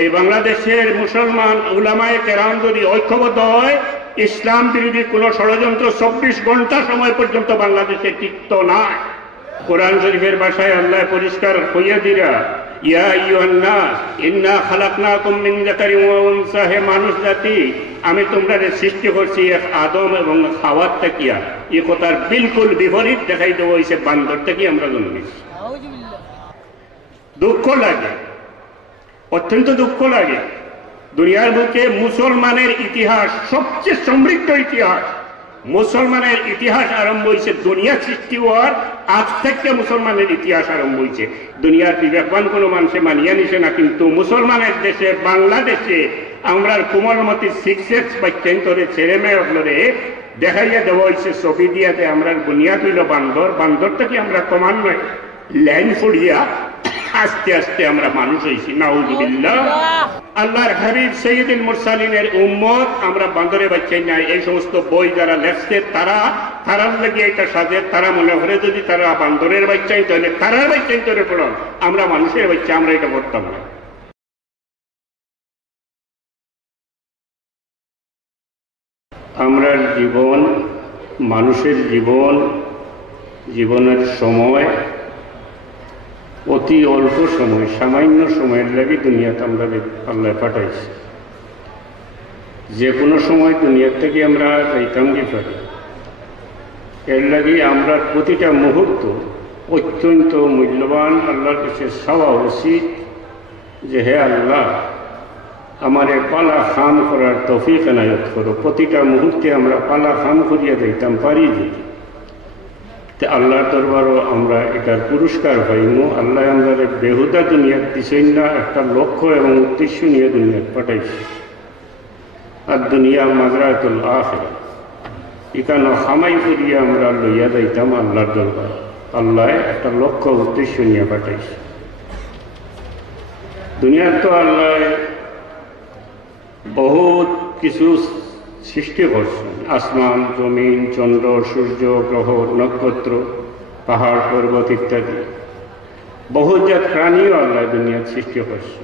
এই বাংলাদেশের মুসলমান উলামায়ে কেরাম যদি ঐক্যবদ্ধ হয়, ইসলাম বিরোধী কোন ষড়যন্ত্র 24 ঘন্টা সময় পর্যন্ত বাংলাদেশে টিকত না। কোরআন শরীফের ভাষায় আল্লাহ পরিষ্কার হইয়া দিরা, ইয়া আইয়ুহান নাস ইন্না খালাকনাকুম মিন যাকারিন ওয়া উনসা, হে মানুষ জাতি, আমি তোমরা সৃষ্টি করছি এক আদম এবং হাওয়ার তাকিয়া। এই কথার বিলকুল বিপরীত দেখাই দেবো হইছে বান্দর থেকে আমরা জন্মেছি। দুঃখ লাগে, অত্যন্ত দুঃখ লাগে। দুনিয়ার বুকে মুসলমানের ইতিহাস সবচেয়ে সমৃদ্ধ ইতিহাস। মুসলমানের ইতিহাস আরম্ভ হয়েছে দুনিয়া সৃষ্টি হওয়ার আজ থেকে। মুসলমানের ইতিহাস আরম্ভ হয়েছে। দুনিয়ার বিবেকবান কোনো মানুষে মানিয়া নিছে না, কিন্তু মুসলমানের দেশে বাংলাদেশে আমরা কোমলমতি 6 বাচ্চান্তরে ছেলে মেয়েগুলোরে দেখাইয়া দেওয়া হয়েছে ছবি দিয়াতে। আমরা বুনিয়াদ হইল বান্দর, বান্দর থেকে আমরা ক্রমান্বয়ে লাইন ফুড়িয়া আস্তে আস্তে আমরা মানুষ হয়েছি। নাউজুবিল্লাহ। আল্লাহর হাবিব সৈয়দুল মুরসালিনের উম্মত আমরা বান্দরে বাচ্চাই নাই। এই সমস্ত বই যারা লেখছে তারার লাগে এটা সাজে। তারা মনে করে যদি তারা বান্দরের বাচ্চাই তাহলে তারার বাচ্চাই তৈরি পড়ান, আমরা মানুষের বাচ্চা, আমরা এটা করতাম না। আমরা জীবন, মানুষের জীবনের সময় অতি অল্প সময়, সামান্য সময়ের লাগে দুনিয়াতে আমরা আল্লাহ পাঠাইছি। যে কোনো সময় দুনিয়ার থেকে আমরা যাইতাম কি পারি। এর লাগে আমরা প্রতিটা মুহূর্ত অত্যন্ত মূল্যবান। আল্লাহর কাছে চাওয়া উচিত যে হে আল্লাহ, আমার পালা খাম করার তৌফিক এনায়েত করো। প্রতিটা মুহূর্তে আমরা পালা খাম করিয়া যাইতাম পারি যদি, আল্লাহর দরবারও আমরা এটার পুরস্কার পাইমু। আল্লাহ আমাদের বেহুদা দুনিয়ার দিছেন না, একটা লক্ষ্য এবং উদ্দেশ্য নিয়ে দুনিয়ার পাঠাইছে। আর দুনিয়া মাজরাতুল আখিরা, এখানে খামাই করিয়া আমরা লইয়া যাইতাম আল্লাহর দরবার। আল্লাহ একটা লক্ষ্য উদ্দেশ্য নিয়ে পাঠাইছে। দুনিয়ার তো আল্লাহ বহুত কিছু সৃষ্টি করছেন। আসমান, জমিন, চন্দ্র, সূর্য, গ্রহ, নক্ষত্র, পাহাড়, পর্বত ইত্যাদি বহুত জাত প্রাণীও আল্লাহ দুনিয়ার সৃষ্টি করছে।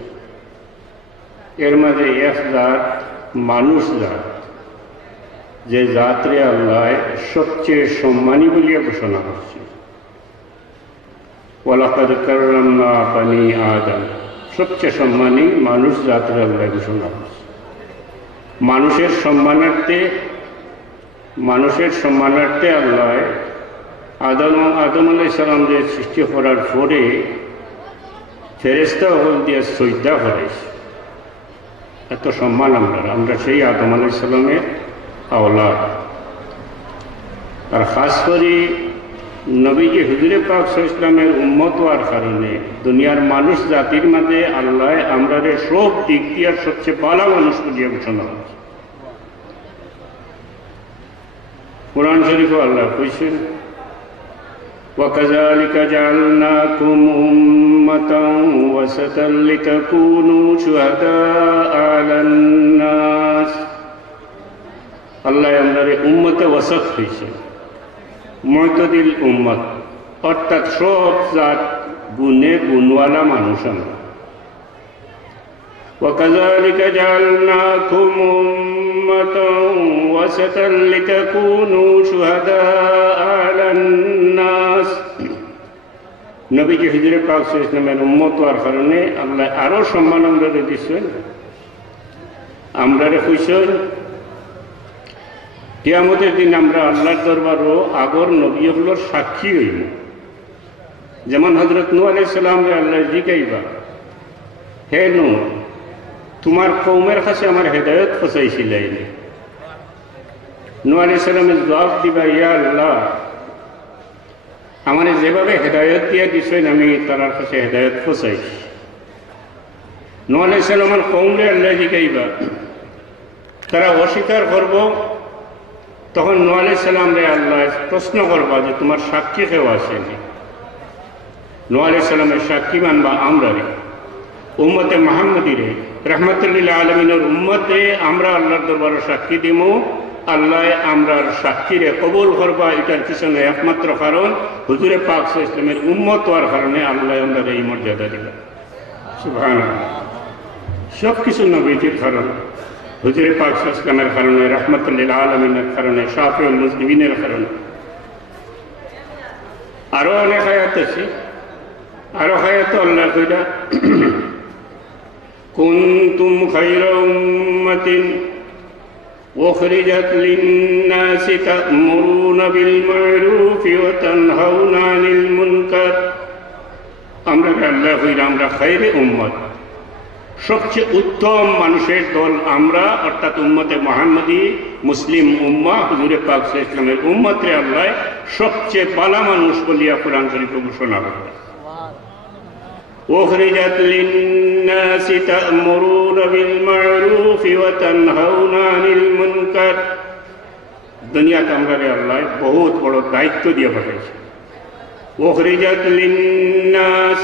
এর মাঝে এক জাত মানুষ জাত, যে জাতরে আল্লাহ সবচেয়ে সম্মানী বলিয়া ঘোষণা করছে। ওয়ালাকাদ কাররামনা বানি আদম, সবচেয়ে সম্মানী মানুষ জাতরে আল্লাহ ঘোষণা করছে। মানুষের সম্মানার্থে আল্লাহ আদম আলাইহিস সালাম যে সৃষ্টি করার পরে ফেরেশতা হল দিয়ে সজদা করাইছে। এত সম্মান আমরা সেই আদম আলাইহিস সালামের আওলাদ। আর খাস করে নবীজি হুজুরে পাক সাল্লাল্লাহু আলাইহি ওয়াসাল্লামের উম্মত হওয়ার কারণে দুনিয়ার মানুষ জাতির মাঝে আল্লাহ আমরারে সব দিক দিয়ে সবচেয়ে ভালো মানুষ বলিয়া ঘোষণা করছে। কুরআন শরীফে আল্লাহ কইছেন, وَكَذَلِكَ جَعَلْنَاكُمْ أُمَّةً وَسَطًا لِتَكُونُوا شُهَدَاءَ عَلَى النَّاسِ। আল্লাহ আমাদের উম্মতে ওয়াসাত হইছে, মুতাদিল উম্মত, অর্থাৎ সব জাত গুণে গুণওয়ালা মানুষ আমরা। وَكَذَلِكَ جَعَلْنَاكُمْ أُمَّةً وَسَطًا لِتَكُونُوا شُهَدَاءَ عَلَى النَّاسِ। নবীজি হুজুরে পাক সাল্লাল্লাহু আলাইহি ওয়াসাল্লামের উম্মত হওয়ার কারণে আল্লাহ আরো সম্মান আমরারে দিচ্ছেন। আমরারে কইছেন কিয়ামতের দিন আমরা আল্লাহর দরবারও আগর নবীগুলোর সাক্ষী হইব। যেমন হযরত নূহ আলাইহিস সালামকে আল্লাহ জিজ্ঞাসা, হে নূহ, তোমার কওমের কাছে আমার হেদায়েত পৌঁছাইছিলেন। নূহ আলাইহিস সালামের জবাব দিবা, ইয়া আল্লাহ, আমার যেভাবে হেদায়েত দিয়া দিছেন আমি তার কাছে হেদায়েত পৌঁছাইছি। নূহ আলাইহিস সালামের কওমরে আল্লাহ জিজ্ঞাসা, তারা অস্বীকার করব, তখন নূহ আলাইহিস সালামরে আল্লাহ প্রশ্ন করবা যে তোমার সাক্ষী কেউ আসেনি। নূহ আলাইহিস সালামের সাক্ষী মানবা আমরা রে, উম্মতে মুহাম্মদীরে রাহমাতুল্লিল আলামিনের উম্মতে আমরা আল্লাহর দরবারে সাক্ষী দিমু। আল্লাহ আমরার সাক্ষীরে কবুল করবা। এটার পিছনে একমাত্র কারণ হুজুরে পাক সাল্লাল্লাহু আলাইহি ওয়াসাল্লামের উম্মত হওয়ার কারণে আল্লাহ আমরা এই মর্যাদা দিলেন। সুবহানাল্লাহ। সব কিছু নবীজির কারণে, হুজুরে পাক সাল্লাল্লাহু আলাইহি ওয়াসাল্লামের কারণে, রাহমাতুল লিল আলামিনের কারণে, শাফিউল মুসলিমিনের কারণে। আরো অনেক আয়াত আছে, আরো আয়াত আল্লাহ কইরা কুনতুম খায়রা উম্মাতিন উখরিজাত লিন-নাসি তা'মুরুনা বিল মা'রুফি ওয়া তানহাউনা আনিল মুনকার। আমরা আল্লাহ কইরা আমরা খায়রে উম্মত, সবচেয়ে উত্তম মানুষের দল আমরা, অর্থাৎ উম্মতে মুহাম্মদী মুসলিম উম্মাহ, হুজুরে পাক সাল্লাল্লাহু আলাইহি ওয়াসাল্লামের উম্মতরে আল্লাহ সবচেয়ে ভালো মানুষ বলিয়া কোরআন শরীফে ঘোষণা করে। উখরিজাত লিন-নাসি তা'মুরুনা বিল মা'রুফি ওয়া তানহাউনা আনিল মুনকার। দুনিয়াতে আমরা আল্লাহ বহুত বড় দায়িত্ব দিয়ে পাঠাইছে। উখরিজাত লিন-নাস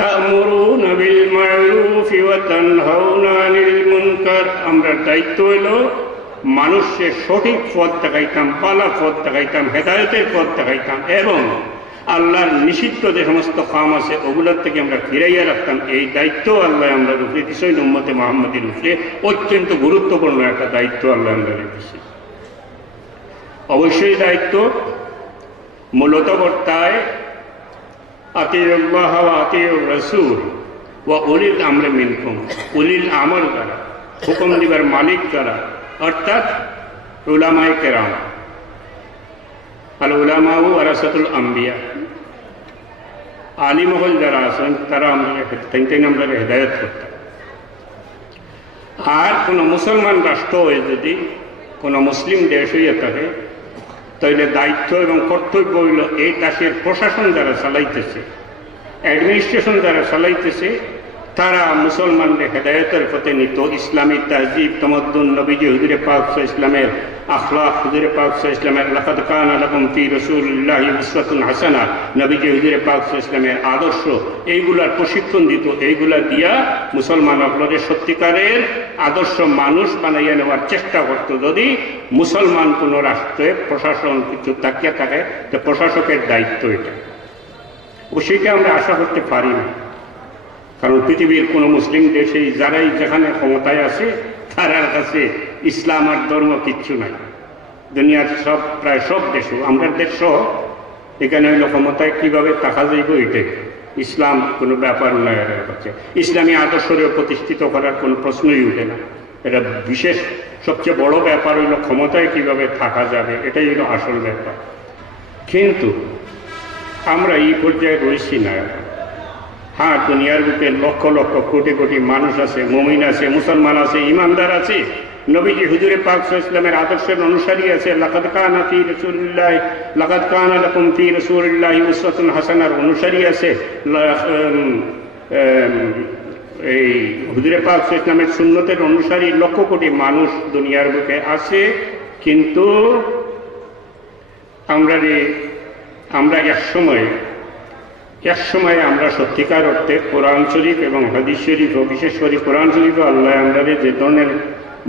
তা'মুরুনা বিল মা'রুফি ওয়া তানহাউনা আনিল মুনকার। আমরা দায়িত্ব হলো মানুষকে সঠিক পথ দেখাইতাম, ভালো পথ দেখাইতাম, হেদায়েতের পথ দেখাইতাম, এবং আল্লাহর নিষিদ্ধ যে সমস্ত কাম আছে ওগুলোর থেকে আমরা ফিরাইয়া রাখতাম। এই দায়িত্ব আল্লাহ আমরা রূপে দিছে উম্মতে মুহাম্মদীর রূপে। অত্যন্ত গুরুত্বপূর্ণ একটা দায়িত্ব আল্লাহ আমরা দিছে। অবশ্যই দায়িত্ব মূলত বর্তায় আতিউল্লাহ ওয়া আতিউর রাসূল ওয়া উলিল আমরি মিনকুম। উলিল আমর কারা, হুকুম দিবার মালিক কারা, অর্থাৎ উলামায়ে কেরাম। আল উলামাউ ওয়ারাসাতুল আম্বিয়া। আলিম হল যারা আছেন তারা আমরা হেদায়েত করতাম। আর কোনো মুসলমান রাষ্ট্র হয়ে যদি কোনো মুসলিম দেশ হইয়া থাকে, তাহলে দায়িত্ব এবং কর্তব্য হইল এই দেশের প্রশাসন যারা চালাইতেছে, অ্যাডমিনিস্ট্রেশন যারা চালাইতেছে, তারা মুসলমানদের হেদায়েতের পথে নিত। ইসলামী তাহজিব, তামাদ্দুন, নবীজি হুজুরে পাক সাল্লাল্লাহু আলাইহি ওয়াসাল্লামের আখলাক, হুজুরে পাক সাল্লাল্লাহু আলাইহি ওয়াসাল্লামের লাকাদ কানা লাকুম ফি রাসূলিল্লাহি উসওয়াতুন হাসানাহ, নবীজি হুজুরে পাক সাল্লাল্লাহু আলাইহি ওয়াসাল্লামের আদর্শ, এইগুলার প্রশিক্ষণ দিত। এইগুলা দিয়া মুসলমান আপনাদের সত্যিকারের আদর্শ মানুষ বানাইয়া নেওয়ার চেষ্টা করত। যদি মুসলমান কোনো রাষ্ট্রে প্রশাসন কিছু তাকিয়ে থাকে, তো প্রশাসকের দায়িত্ব এটা। ও সেটা আমরা আশা করতে পারি না, কারণ পৃথিবীর কোনো মুসলিম দেশে যারাই যেখানে ক্ষমতায় আছে তার কাছে ইসলাম আর ধর্ম কিচ্ছু নাই। দুনিয়ার সব প্রায় সব দেশও, আমরা দেশ সহ, এখানে হইল ক্ষমতায় কীভাবে থাকা যাইব এটাই। ইসলাম কোনো ব্যাপার নয় এর কাছে। ইসলামী আদর্শকে প্রতিষ্ঠিত করার কোনো প্রশ্নই উঠে না। এটা বিশেষ সবচেয়ে বড় ব্যাপার হইল ক্ষমতায় কীভাবে থাকা যাবে, এটাই হইল আসল ব্যাপার। কিন্তু আমরা এই পর্যায়ে রয়েছি না। হ্যাঁ, দুনিয়ার বুকে লক্ষ লক্ষ কোটি কোটি মানুষ আছে, মুমিন আছে, মুসলমান আছে, ইমানদার আছে, নবীজি হুজুরে পাক সাল্লাল্লাহু আলাইহি ওয়াসাল্লামের আদর্শের অনুসারী আছে। লাকাদ কানা লাকুম ফি রাসূলিল্লাহি উসওয়াতুন হাসানার অনুসারী আছে। এই হুজুরে পাক সাল্লাল্লাহু আলাইহি ওয়াসাল্লামের সুন্নতের অনুসারী লক্ষ কোটি মানুষ দুনিয়ার বুকে আছে। কিন্তু আমরা এক সময় আমরা সত্যিকার অর্থে কোরআন শরীফ এবং হাদিস শরীফ, বিশেষ করে কোরআন শরীফ আল্লাহ আমরা যে ধরনের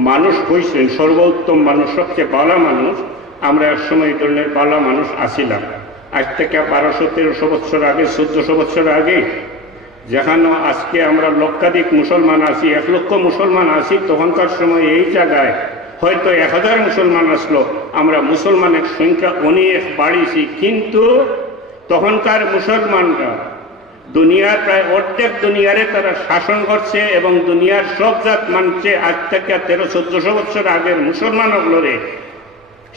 মানুষ হয়েছেন, সর্বোত্তম মানুষ, সবচেয়ে ভালো মানুষ, আমরা এক সময় এই ধরনের ভালো মানুষ আসিলাম। আজ থেকে 1200-1300 বছর আগে, 1400 বছর আগে, যেখানে আজকে আমরা লক্ষাধিক মুসলমান আছি, 1 লক্ষ মুসলমান আছি, তখনকার সময় এই জায়গায় হয়তো 1000 মুসলমান আসলো। আমরা মুসলমানের সংখ্যা অনেক বাড়িয়েছি, কিন্তু তখনকার মুসলমানরা দুনিয়ার প্রায় অর্ধেক দুনিয়ারে তারা শাসন করছে এবং দুনিয়ার সব জাত মানছে। আজ থেকে 1300-1400 বছর আগের মুসলমানগুলোরে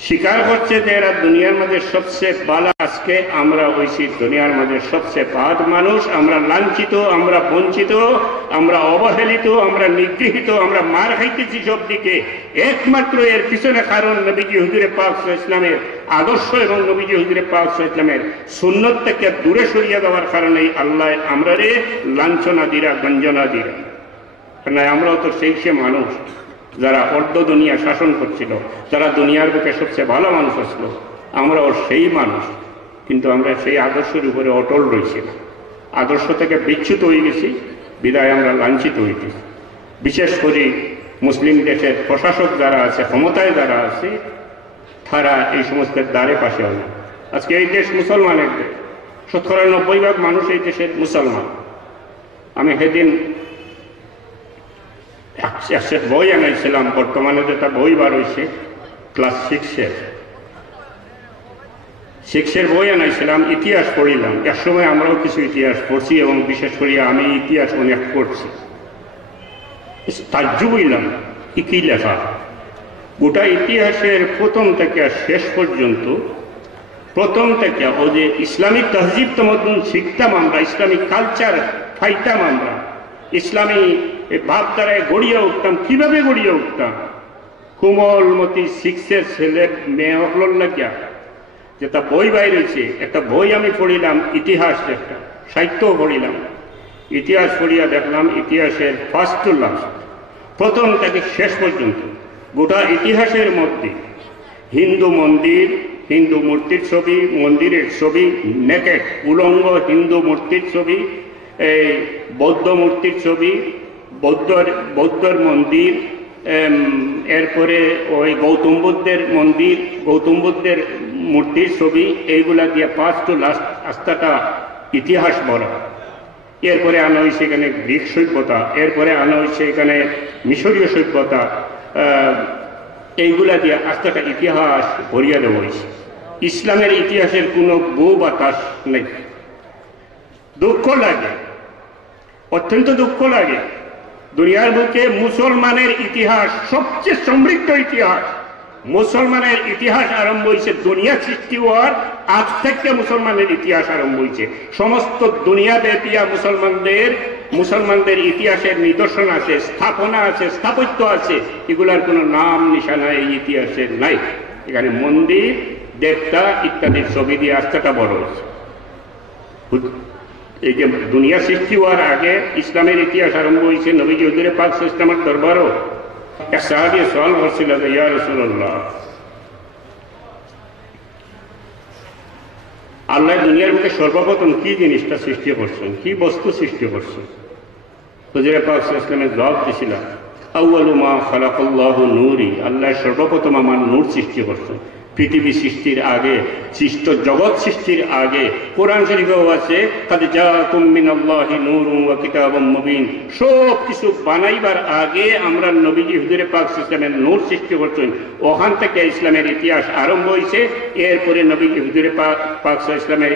স্বীকার করছে যে এরা দুনিয়ার মধ্যে সবচেয়ে ভালো। আজকে আমরা হইছি দুনিয়ার মধ্যে সবচেয়ে বাদ মানুষ। আমরা লাঞ্ছিত, আমরা বঞ্চিত, আমরা অবহেলিত, আমরা নিগৃহীত, আমরা মার খাইতেছি সব দিকে। একমাত্র এর পিছনে কারণ নবীজি হুজুরে পাক সাল্লাল্লাহু আলাইহি ওয়াসাল্লামের আদর্শ এবং নবীজি হুজুরে পাক সাল্লাল্লাহু আলাইহি ওয়াসাল্লামের সুন্নত থেকে দূরে সরিয়ে দেওয়ার কারণেই আল্লাহ আমরা রে লাঞ্ছনা দিরা, গঞ্জনা দিরা। কারণ আমরাও তো সেই মানুষ যারা অর্ধ দুনিয়া শাসন করছিল, যারা দুনিয়ার বুকে সবচেয়ে ভালো মানুষ আসলো, আমরাও সেই মানুষ। কিন্তু আমরা সেই আদর্শের উপরে অটল রয়েছি না। আদর্শ থেকে বিচ্যুত হয়ে গেছি, বিদায় আমরা লাঞ্ছিত হয়ে গেছি। বিশেষ করে মুসলিম দেশের প্রশাসক যারা আছে, ক্ষমতায় যারা আছে, তারা এই সমস্ত দ্বারে পাশে হয় না। আজকে এই দেশ মুসলমানের দেশ, 90% মানুষ এই দেশের মুসলমান। আমি সেদিন একটা বই আনাইছিলাম, বর্তমানে যেটা বই বার হয়েছে ক্লাস সিক্সের বই আনাইছিলাম, ইতিহাস পড়িলাম। এক সময় আমরাও কিছু ইতিহাস পড়ছি এবং বিশেষ করে আমি ইতিহাস অনেক পড়ছি। তাজ্জুব হইলাম কি লেখা। গোটা ইতিহাসের প্রথম থেকে শেষ পর্যন্ত, প্রথম থেকে ও যে ইসলামিক তহজিব তমদ্দুন শিখতাম আমরা, ইসলামিক কালচার পাইতাম আমরা, ইসলামী ভাবধারায় গড়িয়ে উঠতাম। কিভাবে গড়িয়ে উঠতাম? কোমলমতি সিক্সের ছেলে মেয়ে হল লাগিয়া যেটা বই বাইর হয়েছে, একটা বই আমি পড়িলাম, ইতিহাস, একটা সাহিত্যও পড়িলাম। ইতিহাস পড়িয়া দেখলাম ইতিহাসের ফার্স্ট টু লাস্ট, প্রথম থেকে শেষ পর্যন্ত গোটা ইতিহাসের মধ্যে হিন্দু মন্দির, হিন্দু মূর্তির ছবি, মন্দিরের ছবি, নেকেট উলঙ্গ হিন্দু মূর্তির ছবি, এই বৌদ্ধ মূর্তির ছবি, বৌদ্ধর মন্দির, এরপরে ওই গৌতম বুদ্ধের মন্দির, গৌতম বুদ্ধের মূর্তির ছবি, এইগুলা দিয়ে ফার্স্ট টু লাস্ট আস্থাটা ইতিহাস ভরা। এরপরে আনা হয়েছে এখানে গ্রিক সভ্যতা, এরপরে আনা হয়েছে এখানে মিশরীয় সভ্যতা, এইগুলা দিয়ে আস্থাটা ইতিহাস ভরিয়া দেওয়া হয়েছে। ইসলামের ইতিহাসের কোনো বউ বাতাস নেই। দুঃখ লাগে, অত্যন্ত দুঃখ লাগে। দুনিয়ার বুকে মুসলমানের ইতিহাস সবচেয়ে সমৃদ্ধ ইতিহাস। মুসলমানের ইতিহাস আরম্ভ হয়েছে দুনিয়া সৃষ্টি হওয়ার আজ থেকে। মুসলমানের ইতিহাস আরম্ভ হয়েছে। সমস্ত দুনিয়া ব্যাপিয়া মুসলমানদের ইতিহাসের নিদর্শন আছে, স্থাপনা আছে, স্থাপত্য আছে। এগুলার কোনো নাম নিশানা এই ইতিহাসের নাই। এখানে মন্দির, দেবতা ইত্যাদির ছবি দিয়ে আস্থাটা বড় হয়েছে। এই যে দুনিয়া সৃষ্টি হওয়ার আগে ইসলামের ইতিহাস আরম্ভ হয়েছে নবীজি হুজুরে পাক ইসলামের দরবারও। এক সাহাবী সওয়াল করছিল যে ইয়া রাসূলুল্লাহ, আল্লাহ দুনিয়ার বুকে সর্বপ্রথম কি জিনিসটা সৃষ্টি করছেন, কি বস্তু সৃষ্টি করছেন? হুজুরে পাক ইসলামের জবাব দিয়েছিল, আউয়ালু মা খালাকাল্লাহু নূরি, আল্লাহ সর্বপ্রথম আমার নূর সৃষ্টি করছেন। পৃথিবী সৃষ্টির আগে, সৃষ্ট জগৎ সৃষ্টির আগে কোরআন শরীফেও আছে কাদ জাআকুম মিনাল্লাহি নূরুন ওয়া কিতাবুম মুবিন। সব কিছু বানাইবার আগে আমরা নবীজি হুজুরে পাক ইসলামের নূর সৃষ্টি করছেন। ওখান থেকে ইসলামের ইতিহাস আরম্ভ হয়েছে। এরপরে নবীজি হুজুরে পাক ইসলামের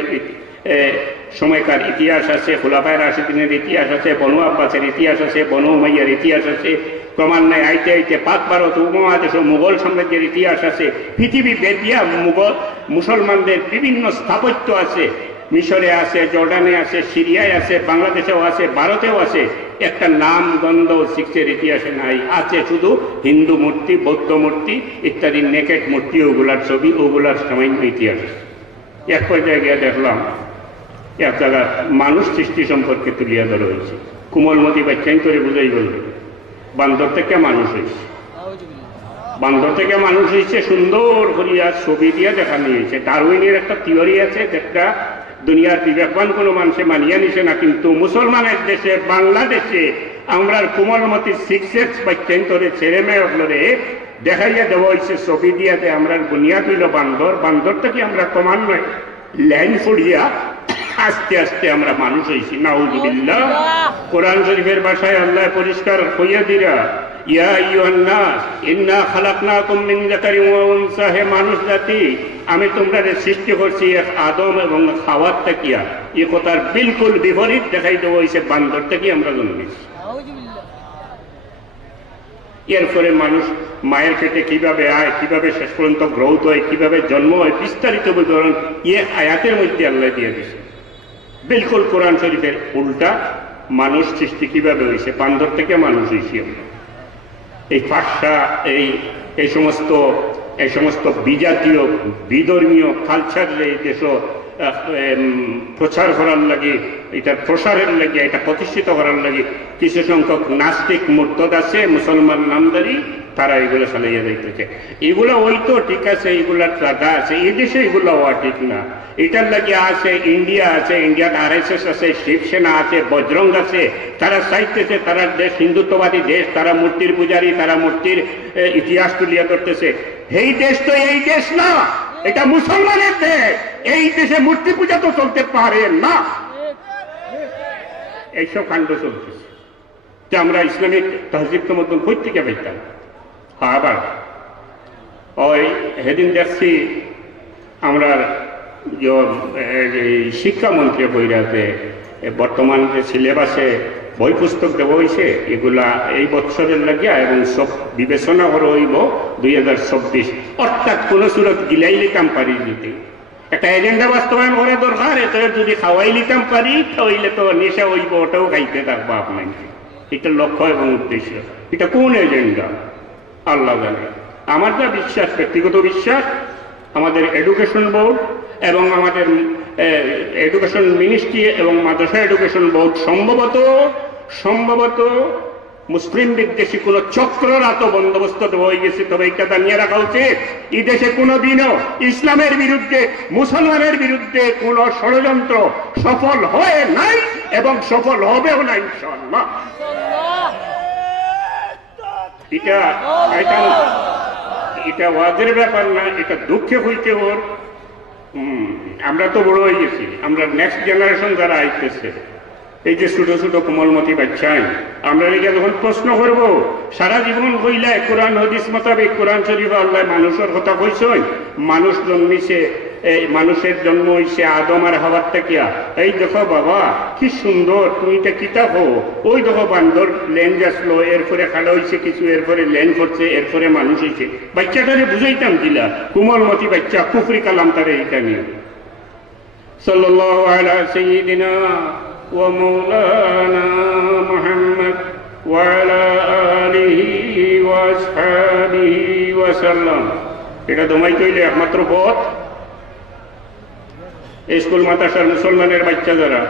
সময়কার ইতিহাস আছে, খুলাফায়ে রাশিদিনের ইতিহাস আছে, বনু আব্বাসের ইতিহাস আছে, বনু উমাইয়ার ইতিহাস আছে, ক্রমান্বয়ে আইতে আইতে পাক ভারত উপমহাদেশ ও মুঘল সাম্রাজ্যের ইতিহাস আছে। পৃথিবী ব্যাপিয়া মুসলমানদের বিভিন্ন স্থাপত্য আছে। মিশরে আছে, জর্ডানে আছে, সিরিয়ায় আছে, বাংলাদেশেও আছে, ভারতেও আছে। একটা নাম গন্ধ শিখছের ইতিহাসে নাই। আছে শুধু হিন্দু মূর্তি, বৌদ্ধ মূর্তি ইত্যাদি নেকেট মূর্তি, ওগুলার ছবি, ওগুলার সামান্য ইতিহাস। এক পর্যায়ে গিয়ে দেখলাম এক জায়গায় মানুষ সৃষ্টি সম্পর্কে তুলিয়া ধরা হয়েছে। কোমলমতি বাচ্চাই করে বুঝাই বলবে বান্দর থেকে মানুষ হয়েছে, বান্দর থেকে মানুষ হয়েছে, সুন্দর করিয়া ছবি দিয়া দেখানো হয়েছে। ডারউইনের একটা থিওরি আছে, যেটা দুনিয়ার বিবেকবান কোনো মানুষে মানিয়া নিছে না, কিন্তু মুসলমানের দেশে, বাংলাদেশে আমরা কোমলমতি সিক্সেস বাচ্চাই করে ছেলে মেয়ে হলরে দেখাইয়া দেওয়া হয়েছে ছবি দিয়াতে। আমরা বুনিয়াদ হইল বান্দর, বান্দর থেকে আমরা ক্রমান্বয়ে লাইন ফুড়িয়া আস্তে আস্তে আমরা মানুষ হয়েছি। নাউযুবিল্লাহ। কোরআন শরীফের ভাষায় আল্লাহ পরিষ্কার হইয়া দিরা, ইয়া আইয়ুহান নাস ইন্না খালাকনাকুম মিন যাকারিন ওয়া উনসা, হে মানুষ জাতি, আমি তোমরা সৃষ্টি করছি এক আদম এবং হাওয়ার তাকিয়া। এই কথার বিলকুল বিপরীত দেখাই দেওয়া হয়েছে, বান্দর থেকে আমরা জন্মেছি। এরপরে মানুষ মায়ের পেটে কিভাবে আয়, কিভাবে শেষ পর্যন্ত গ্রৌথ হয়, কিভাবে জন্ম হয়, বিস্তারিত বিবরণ আয়াতের মধ্যে আল্লাহ দিয়ে দিয়েছে। বিলকুল কোরআন শরীফের উল্টা। মানুষ সৃষ্টি কিভাবে হয়েছে, বান্দর থেকে মানুষ হয়েছি আমরা। এই ফাঁসা, এই সমস্ত বিজাতীয় বিধর্মীয় কালচার এই দেশ প্রচার করার লাগে, এটা প্রসারের লাগে, এটা প্রতিষ্ঠিত করার লাগে কিছু সংখ্যক নাস্তিক মুরতাদ আছে, মুসলমান নামদারি, তারা এগুলো চালাইয়া যাইতেছে। এগুলো ওই তো ঠিক আছে, এগুলার জায়গা আছে, এই দেশে এগুলো হওয়া ঠিক না। এটার লাগে আছে ইন্ডিয়া আছে, ইন্ডিয়ার RSS আছে, শিবসেনা আছে, বজরং আছে। তারা চাইতেছে তারা দেশ হিন্দুত্ববাদী দেশ, তারা মূর্তির পূজারী, তারা মূর্তির ইতিহাস তুলিয়া করতেছে। এই দেশ তো এই দেশ না, এটা মুসলমানের দেশ। এই দেশে মূর্তি পূজা তো চলতে পারে না। এইসব কাণ্ড চলতেছে। যে আমরা ইসলামিক তহজিব মতন কই থেকে পাইতাম। হ্যাঁ, আবার ওই সেদিন দেখছি আমরা শিক্ষামন্ত্রী বইরাতে বর্তমান যে সিলেবাসে বই পুস্তক দেওয়া হয়েছে এগুলা এই বছরের লাগিয়া এবং সব বিবেচনা করা হইব 2024, অর্থাৎ কোন সুরত গিলাই লিতাম পারি যদি একটা এজেন্ডা বাস্তবায়ন করা দরকার। এত যদি খাওয়াই লিতাম পারি তাহলে তো নেশা হইব, ওটাও খাইতে থাকবো আপনাকে। এটা লক্ষ্য এবং উদ্দেশ্য। এটা কোন এজেন্ডা আল্লাহ জানে। আমার যা বিশ্বাস, ব্যক্তিগত বিশ্বাস, আমাদের এডুকেশন বোর্ড এবং আমাদের এডুকেশন মিনিস্ট্রি এবং মাদ্রাসা এডুকেশন বোর্ড সম্ভবত মুসলিম বিদ্বেষী কোন চক্ররাত বন্দোবস্ত হয়ে গেছে। তবে এটা জানিয়ে রাখা উচিত, এই দেশে কোনোদিনও ইসলামের বিরুদ্ধে, মুসলমানের বিরুদ্ধে কোন ষড়যন্ত্র সফল হয় নাই এবং সফল হবেও না ইনশাআল্লাহ। এটা ওয়াজের ব্যাপার না, এটা দুঃখে হইতে ওর। আমরা তো বড় হয়ে গেছি, আমরা নেক্সট জেনারেশন যারা আইতেছে, এই যে ছোট ছোট কোমলমতি বাচ্চাই, আমরা এটা যখন প্রশ্ন করব, সারা জীবন কইলে কোরআন হাদিস মোতাবেক কোরআন শরীফ আল্লাহ মানুষের কথা কইছেন, মানুষ জন্মিছে, মানুষের জন্ম হইছে আদম আর হাওয়ার থেকে। এই দেখো বাবা কি সুন্দর, তুমি এটা কিতাব হো, ওই দেখো বান্দর লেন্স আসলো, এরপরে খাড়া হয়েছে কিছু, এরপরে লেন করছে, এরপরে মানুষ হয়েছে। বাচ্চাটারে বুঝাইতাম দিলা, কোমলমতি বাচ্চা, কুফরি কালাম তারে এটা নিয়ে। সাল্লাল্লাহু আলা সাইয়্যিদিনা ওয়া মাওলানা মুহাম্মদ ওয়া আলা আলিহি ওয়া আসহাবিহি ওয়া সাল্লাম। এটা তোমায় কইলে একমাত্র পথ। স্কুল মাদ্রাসার মুসলমানের বাচ্চা যারা,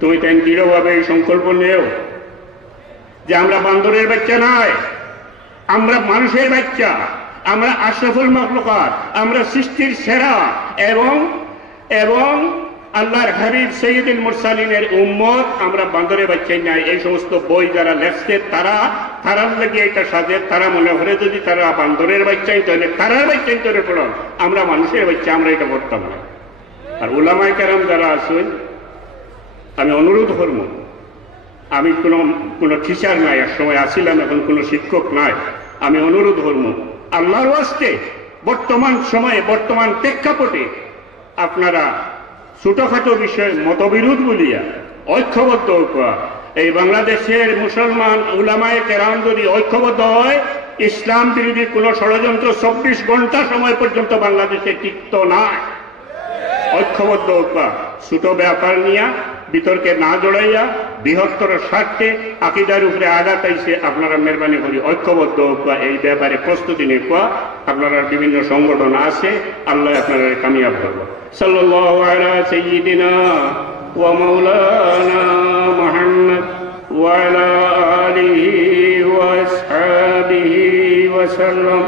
তুমি তাই দৃঢ়ভাবে এই সংকল্প নেও যে আমরা বান্দরের বাচ্চা নয়, আমরা মানুষের বাচ্চা, আমরা আশরাফুল মাখলুকাত, আমরা সৃষ্টির সেরা এবং আল্লাহর হাবিব সৈয়দুল মুরসালিনের উম্মত। আমরা বান্দরের বাচ্চাই নাই। এই সমস্ত বই যারা লেখছে তারার লাগে এটা সাজে, তারা মনে করে যদি তারা বান্দরের বাচ্চাই তাহলে তারার বাচ্চাই তৈরি পড়ান, আমরা মানুষের বাচ্চা, আমরা এটা করতাম না। আর উলামায়ে কেরাম যারা আছেন, আমি অনুরোধ করব, আমি কোনো টিচার নাই, এক সময় আসিলাম, এখন কোনো শিক্ষক নাই, আমি অনুরোধ করব আল্লাহর ওয়াস্তে বর্তমান সময়ে, বর্তমান প্রেক্ষাপটে আপনারা ছোটখাটো বিষয় মতবিরোধ বলিয়া ঐক্যবদ্ধ হওয়া। এই বাংলাদেশের মুসলমান উলামায়ে কেরাম যদি ঐক্যবদ্ধ হয়, ইসলাম বিরোধী কোন ষড়যন্ত্র 24 ঘন্টা সময় পর্যন্ত বাংলাদেশে টিকত না। ঐক্যবদ্ধ হওয়া, ছোট ব্যাপার নিয়ে বিতর্কে না জড়াইয়া বৃহত্তর স্বার্থে আকীদার উপরে আঘাত আইছে, আপনারা মেহরবানি করি ঐক্যবদ্ধ হওয়া, এই ব্যাপারে প্রস্তুতি নেওয়া। আপনারা বিভিন্ন সংগঠন আছে, আল্লাহ আপনারা কামিয়াব করব। সাল্লাল্লাহু আলা সাইয়্যিদিনা ওয়া মাওলানা মুহাম্মদ ওয়া আলা আলিহি ওয়া আসহাবিহি ওয়া সাল্লাম।